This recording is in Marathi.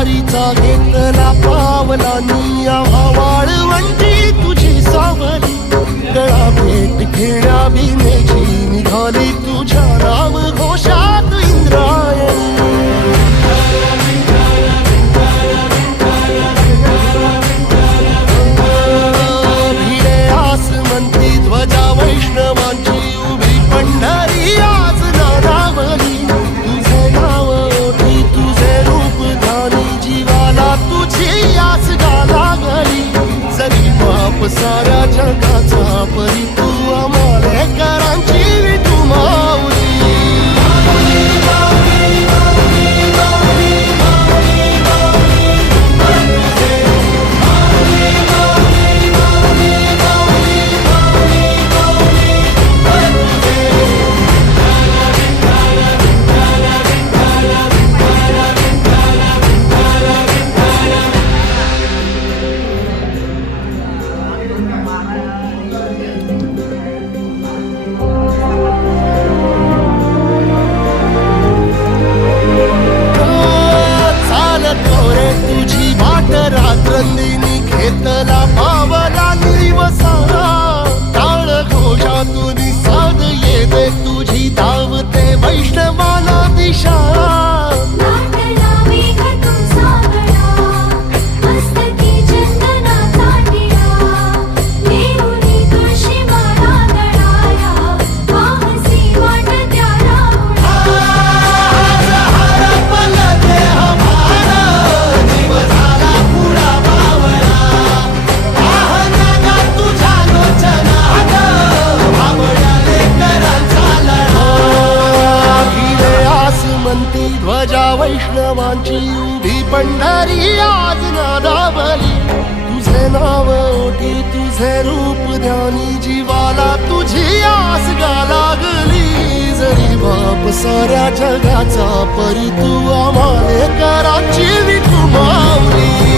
वारीचा घेतला पावलांनी आव्हा वाळवंटी तुझी सावली गळा भेट घेण्या बिनेची निघाली तुझ्या नाव घोषात इंद्रायणी भिडे आसमंती ध्वजा वैष्णवांची उभी पंढरी आज नानावली तुझे नाव ओठी तुझे रूप ध्यानी जीवाला तुझी आस लागली जरी बाप साऱ्या जगाचा परी तू आमालेकरांची विठू माऊली रात्रंदिनी घेतला पावला निवसारा टाळ घोषातून साध येते तुझी धावते वैष्णवाला दिशा ध्वजा वैष्णवांची उभी पंढरी आज नादावली तुझे नाव ओठी तुझे रूप ध्यानी जीवाला तुझी आस लागली जरी बाप साऱ्या जगाचा परी तू आमालेकरांची विठू माऊली